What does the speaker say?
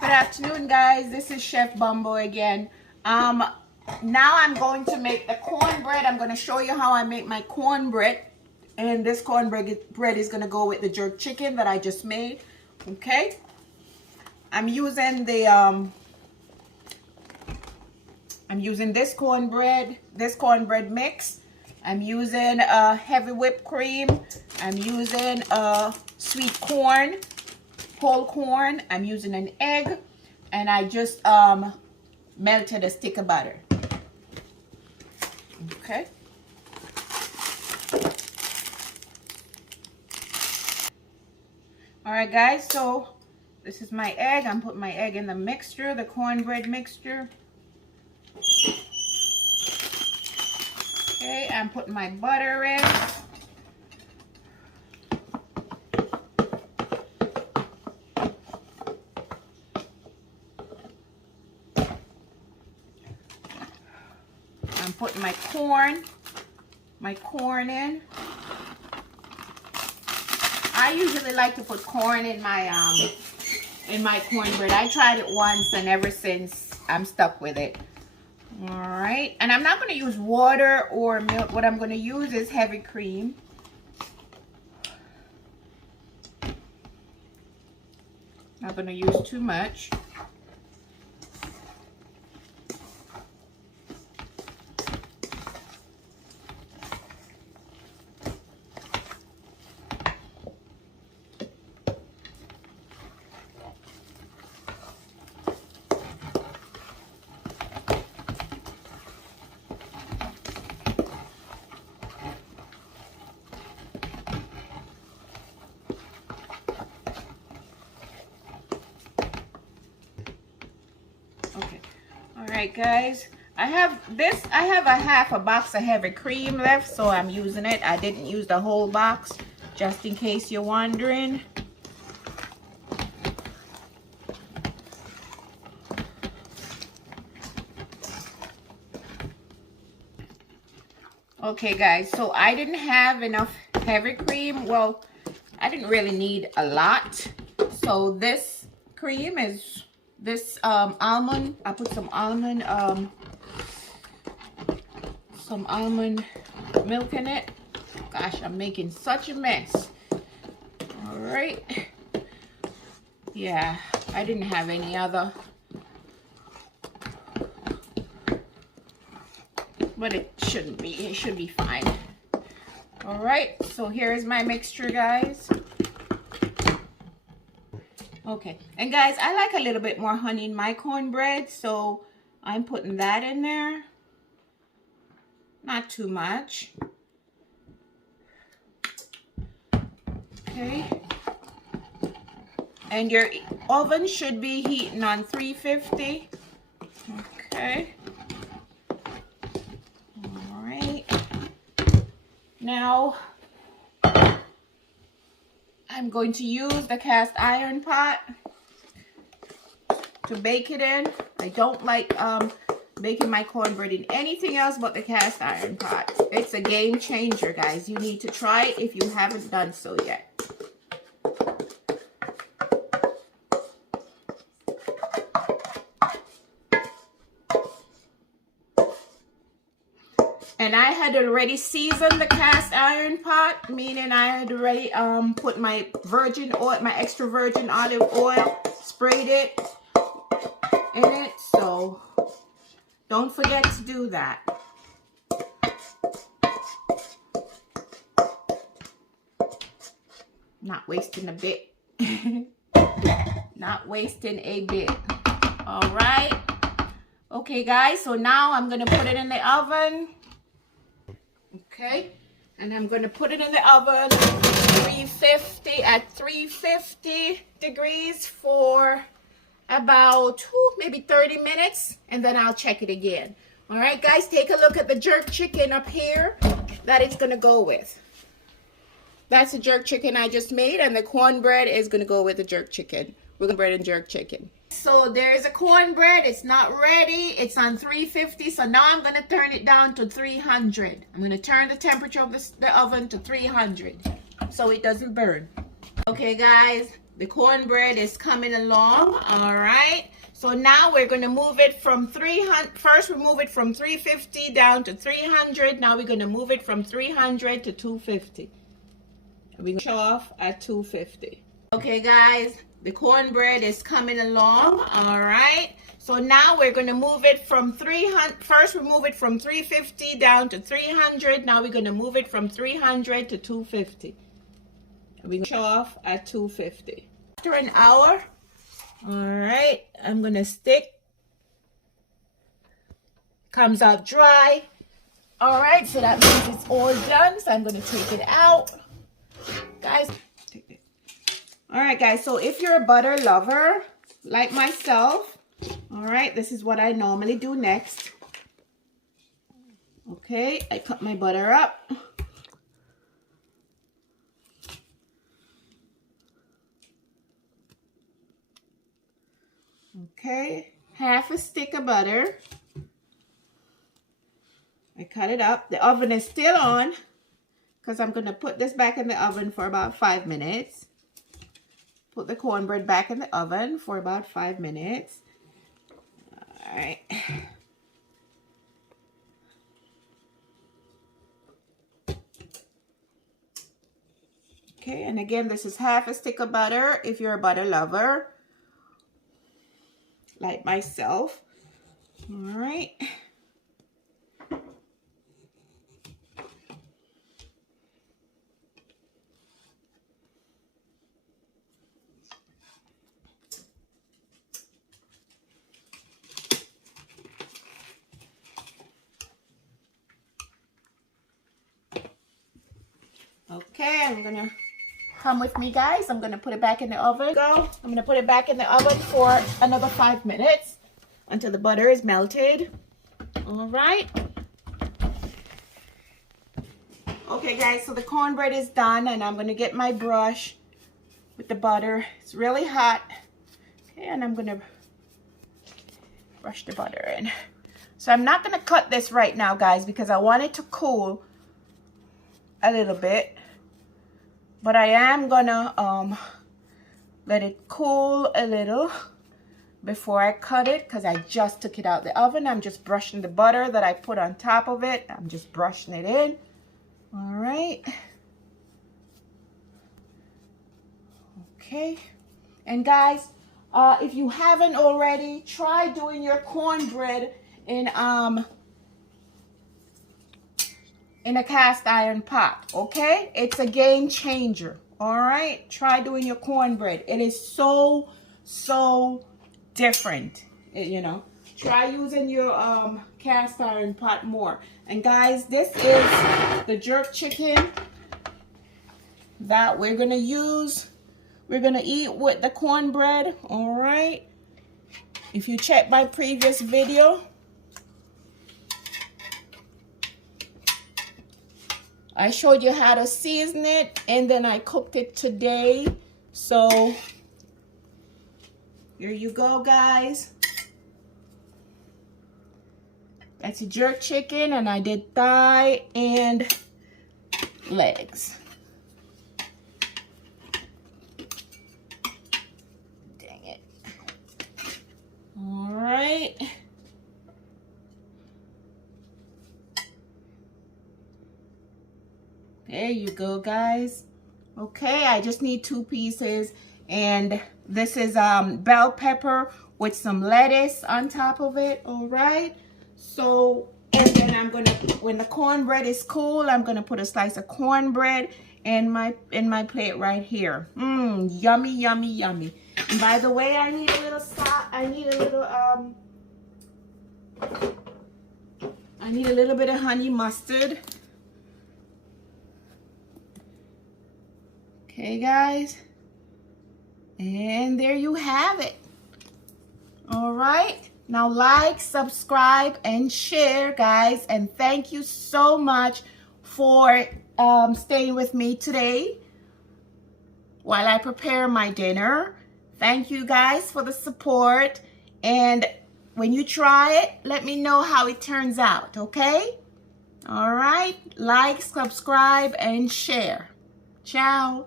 Good afternoon, guys. This is Chef Bumbo again. Now I'm going to make the cornbread. I'm going to show you how I make my cornbread. And this cornbread is going to go with the jerk chicken that I just made. Okay. I'm using this cornbread mix. I'm using heavy whipped cream. I'm using sweet corn, whole corn. I'm using an egg, and I just melted a stick of butter. Okay. All right, guys. So this is my egg. I'm putting my egg in the mixture, the cornbread mixture. Okay, I'm putting my butter in. I'm putting my corn in. I usually like to put corn in my cornbread. I tried it once, and ever since I'm stuck with it. All right, and I'm not going to use water or milk. What I'm going to use is heavy cream. Not going to use too much. Alright, guys, I have a half a box of heavy cream left, so I'm using it. I didn't use the whole box, just in case you're wondering. Okay, guys, so I didn't have enough heavy cream. Well, I didn't really need a lot. So this cream is this almond. I put some almond milk in it. Gosh, I'm making such a mess. All right. Yeah, I didn't have any other, but it shouldn't be. It should be fine. All right, so here is my mixture, guys. Okay, and guys, I like a little bit more honey in my cornbread, so I'm putting that in there. Not too much. Okay. And your oven should be heating on 350. Okay. All right. Now, I'm going to use the cast iron pot to bake it in. I don't like baking my cornbread in anything else but the cast iron pot. It's a game changer, guys. You need to try it if you haven't done so yet. And I had already seasoned the cast iron pot, meaning I had already put my virgin oil, my extra virgin olive oil, sprayed it in it. So don't forget to do that. Not wasting a bit. Not wasting a bit. All right. Okay, guys. So now I'm going to put it in the oven. Okay, and I'm going to put it in the oven at 350 degrees for about maybe 30 minutes, and then I'll check it again. All right, guys, take a look at the jerk chicken up here that it's going to go with. That's the jerk chicken I just made, and the cornbread is going to go with the jerk chicken. We're going to bread and jerk chicken. So there's a cornbread. It's not ready. It's on 350. So now I'm going to turn it down to 300. I'm going to turn the temperature of the oven to 300 so it doesn't burn. Okay, guys, the cornbread is coming along. All right. So now we're going to move it from 300. First, we move it from 350 down to 300. Now we're going to move it from 300 to 250. We're going to show off at 250. Okay, guys, the cornbread is coming along. All right. So now we're going to move it from 300. First, we move it from 350 down to 300. Now we're going to move it from 300 to 250. We're going to show off at 250. After an hour, all right, I'm going to stick. Comes out dry. All right, so that means it's all done. So I'm going to take it out. Guys, take it. All right, guys, so if you're a butter lover like myself, all right, this is what I normally do next. Okay, I cut my butter up. Okay, half a stick of butter. I cut it up. The oven is still on because I'm going to put this back in the oven for about 5 minutes. Put the cornbread back in the oven for about 5 minutes. All right. Okay, and again, this is half a stick of butter if you're a butter lover like myself. All right. Okay, I'm gonna come with me, guys. I'm gonna put it back in the oven. I'm gonna put it back in the oven for another 5 minutes until the butter is melted. All right. Okay, guys, so the cornbread is done, and I'm gonna get my brush with the butter. It's really hot. Okay, and I'm gonna brush the butter in. So I'm not gonna cut this right now, guys, because I want it to cool a little bit. But I am gonna let it cool a little before I cut it, because I just took it out the oven. I'm just brushing the butter that I put on top of it. I'm just brushing it in. All right. Okay. And guys, if you haven't already, try doing your cornbread in a cast iron pot. Okay, it's a game changer. All right, try doing your cornbread. It is so different. You know, try using your cast iron pot more. And guys, this is the jerk chicken that we're gonna use. We're gonna eat with the cornbread. All right, if you check my previous video, I showed you how to season it, and then I cooked it today. So here you go, guys. That's a jerk chicken, and I did thigh and legs. Dang it. All right. There you go, guys. Okay, I just need 2 pieces, and this is bell pepper with some lettuce on top of it. All right. So, and then I'm gonna, when the cornbread is cool, I'm gonna put a slice of cornbread in my plate right here. Yummy, yummy, yummy. And by the way, I need a little salt. I need a little bit of honey mustard. Okay, guys, and there you have it. All right, now like, subscribe, and share, guys, and thank you so much for staying with me today while I prepare my dinner. Thank you, guys, for the support, and when you try it, let me know how it turns out. Okay, all right, like, subscribe, and share. Ciao.